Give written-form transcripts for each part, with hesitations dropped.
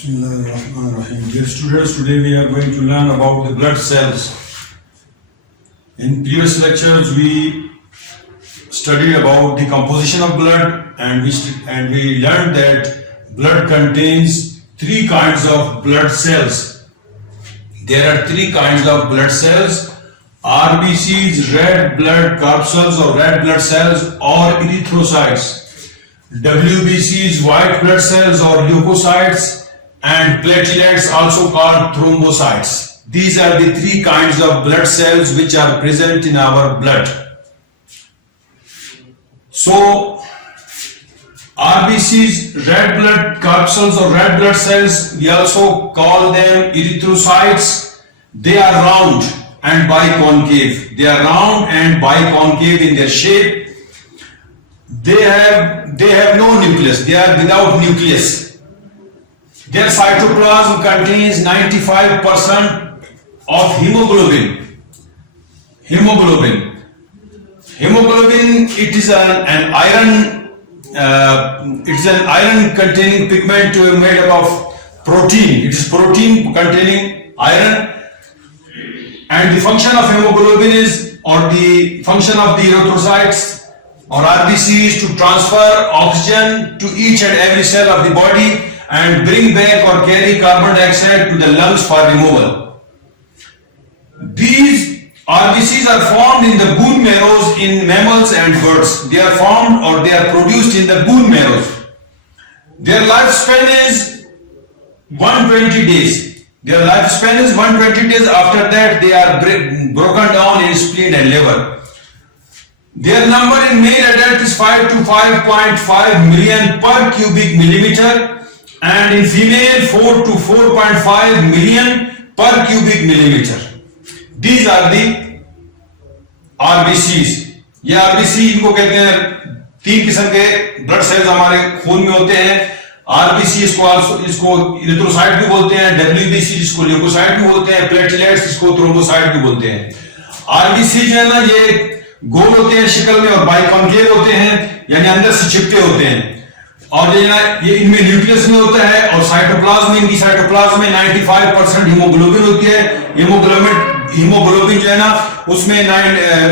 Bismillahirrahmanirrahim. Dear students, today we are going to learn about the blood cells. In previous lectures, we studied about the composition of blood, and we learned that blood contains three kinds of blood cells. There are three kinds of blood cells: RBCs, red blood corpuscles or red blood cells, or erythrocytes. WBCs, white blood cells or leukocytes, and platelets, also called thrombocytes. These are the three kinds of blood cells which are present in our blood. So, RBCs, red blood corpuscles or red blood cells, we also call them erythrocytes. They are round and biconcave. They are round and biconcave in their shape. They have no nucleus. They are without nucleus. Their cytoplasm contains 95% of hemoglobin. Hemoglobin, it is an iron. It is an iron-containing pigment made up of protein. It is protein containing iron. And the function of hemoglobin is, or the function of the erythrocytes or RBC is to transfer oxygen to each and every cell of the body and bring back or carry carbon dioxide to the lungs for removal. These RBCs are formed in the bone marrows in mammals and birds. They are formed or they are produced in the bone marrows. Their lifespan is 120 days. Their lifespan is 120 days. After that, they are broken down in spleen and liver. Their number in male adult is 5 to 5.5 million per cubic millimeter, and in female 4 to 4.5 million per cubic millimeter. These are the RBCs. ये RBC इनको कहते हैं, तीन किस्म के blood cells हमारे खून में होते हैं. RBC इसको इरिथ्रोसाइट भी बोलते हैं, WBC जिसको ल्यूकोसाइट भी बोलते हैं, प्लेटलेट्स इसको थ्रोम्बोसाइट भी बोलते हैं. RBC जो है ना, ये गोल होते हैं शक्ल में और बाइकॉन्केव होते हैं, यानी अंदर से चिपके होते हैं. और ये इनमें न्यूक्लियस में होता है, और साइटोप्लाज्म, इनकी साइटोप्लाज्म में 95% हीमोग्लोबिन होती है. हीमोग्लोबिन जो है ना, उसमें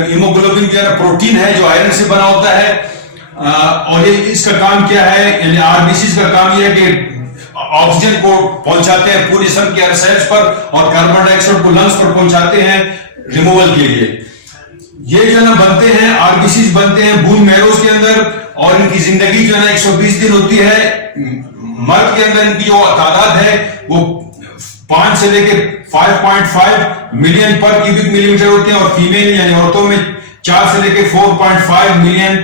हीमोग्लोबिन जो है ना प्रोटीन है जो आयरन से बना होता है. और ये इसका काम क्या है, यानी आरबीसी का काम ये है कि ऑक्सीजन को पहुंचाते हैं पूरे जिस्म के हर सेल्स पर और कार्बन डाइऑक्साइड को लंग्स पर पहुंचाते हैं रिमूवल के लिए. ये जो है ना बनते हैं, आरबीसी बनते हैं बोन मैरोज के अंदर, और इनकी जिंदगी जो है ना 120 दिन होती है. मर्द के अंदर इनकी जो तादाद है वो 5 से लेके 5.5 मिलियन पर क्यूबिक मिलीमीटर होते हैं, और फीमेल यानी औरतों में 4 से लेके 4.5 मिलियन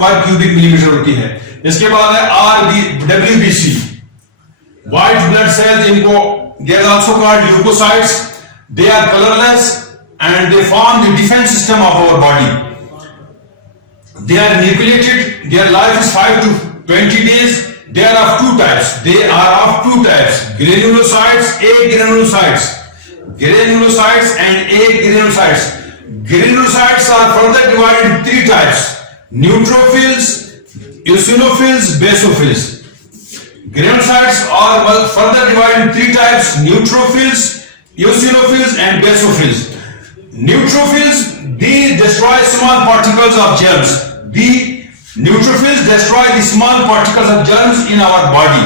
पर क्यूबिक मिलीमीटर होती है. इसके बाद है WBC, व्हाइट ब्लड सेल्स. इनको they are also called leucocytes. They are colourless and they form the defense system of our body. They are nucleated. Their life is 5 to 20 days. They are of two types. Granulocytes, agranulocytes. Granulocytes and agranulocytes. Granulocytes are further divided into three types: neutrophils, eosinophils, basophils. Granulocytes are further divided into three types: neutrophils, eosinophils, and basophils. Neutrophils, they destroy small particles of germs. The neutrophils destroy the small particles of germs in our body,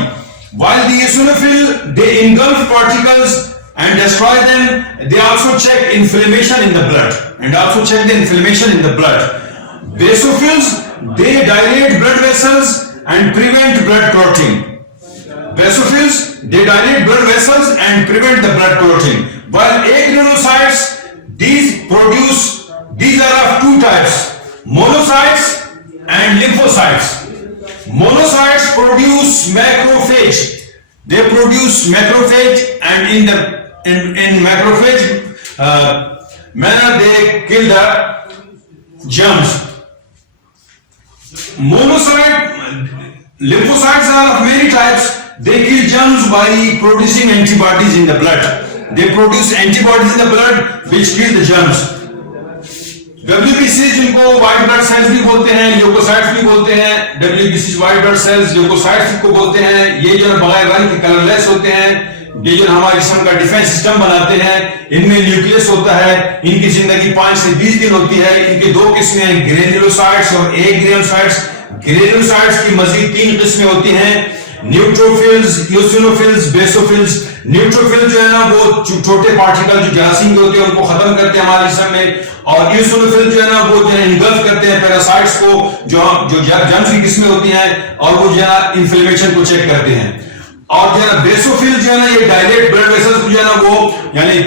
while the eosinophil, they engulf particles and destroy them. They also check inflammation in the blood. Basophils, they dilate blood vessels and prevent blood clotting. The blood clotting. While agranulocytes, these are of two types: monocytes and lymphocytes. Monocytes produce macrophage. They produce macrophage, and in macrophage manner they kill the germs. Lymphocytes are of many types. They kill germs by producing antibodies in the blood. They produce antibodies in the blood which kill the germs. WBC जिनको white blood cells भी बोलते हैं, leukocytes भी बोलते हैं, WBC white blood cells leukocytes को बोलते हैं। ये जो बगैर रंग के कलरलेस होते हैं, ये जो हमारे जिस्म का डिफेंस सिस्टम बनाते हैं, इनमें न्यूक्लियस होता है। इनकी जिंदगी 5 से 20 दिन होती है। इनकी 2 किस्में हैं, ग्रेन्युलोसाइट्स और एग्रेनुलोसाइट्स। ग्रेन्युलोसाइट्स की मजीद 3 किस्में होती हैं, न्यूट्रोफिल्स, यूसिनोफिल्स, बेसोफिल्स। न्यूट्रोफिल जो है ना वो छोटे पार्टिकल जो जरासीम के होते हैं उनको खत्म करते हैं हमारे जिस्म में, और यूसिनोफिल जो है ना वो जो है इनगल्फ करते हैं पैरासाइट्स को, जो जर्म्स की किस्में होती हैं, और वो जो है ना इन्फ्लेमेशन को चेक करते हैं। और जो है ना बेसोफिल जो है ना ये डायलेट ब्लड वेसल्स को जो है ना वो यानी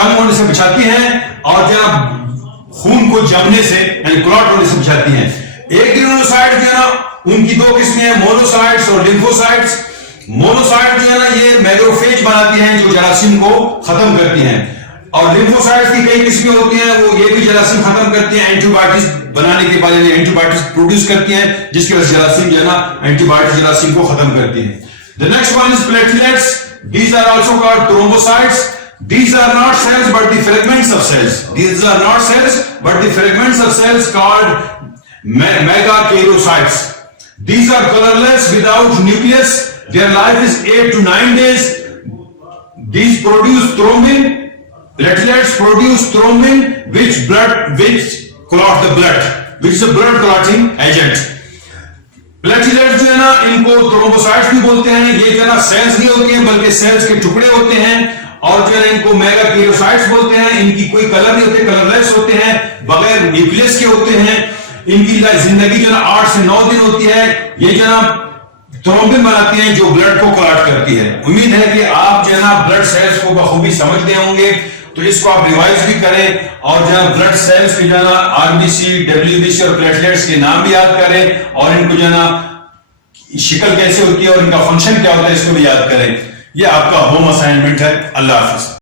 तंग होने से बचाती हैं, और जो है ना खून को जमने से यानी क्लॉट होने से बचाती हैं। एग्रेनुलोसाइट जो है ना उनकी 2 किस्में हैं, मोनोसाइट्स और लिम्फोसाइट्स। मोनोसाइट जो है ना ये मैक्रोफेज बनाती हैं जो जरासीम को खत्म करती हैं, और लिम्फोसाइट्स की कई किस्में होती हैं, वो ये भी जरासीम खत्म करती हैं एंटीबायोटिक्स बनाने के बाद, एंटीबायोटिक्स प्रोड्यूस करती हैं जिसकी वजह से जरासीम जो है ना एंटीबायोटिक्स जरासीम को खत्म करती है। The next one is platelets. These are also called thrombocytes. These are not cells but the fragments of cells. These are not cells but the fragments of cells called megakaryocytes. These are colorless without nucleus. Their life is 8 to 9 days. These produce thrombin. Platelets produce thrombin, which clot the blood, which is a blood clotting agent. Platelets जो है ना इनको थ्रोम्बोसाइट्स भी बोलते हैं। ये जो है ना सेल्स नहीं होती हैं बल्कि सेल्स के टुकड़े होते हैं, और जो है इनको मेगाकारियोसाइट्स बोलते हैं। इनकी कोई कलर नहीं होते, कलरलेस होते हैं, बगैर न्यूक्लियस के होते हैं। इनकी जिंदगी जो है ना 8 से 9 दिन होती है। ये जो है ना थ्रोम्बिन बनाती हैं जो ब्लड को क्लॉट करती है। उम्मीद है कि आप जो है ना ब्लड सेल्स को बखूबी समझते होंगे, तो इसको आप रिवाइज भी करें, और जो है ब्लड सेल्स के जो है ना आरबीसी, डब्ल्यूबीसी और प्लेटलेट्स के नाम भी याद करें, और इनको जो है ना शक्ल कैसे होती है और इनका फंक्शन क्या होता है इसको भी याद करें। ये आपका होम असाइनमेंट है। अल्लाह हाफिज।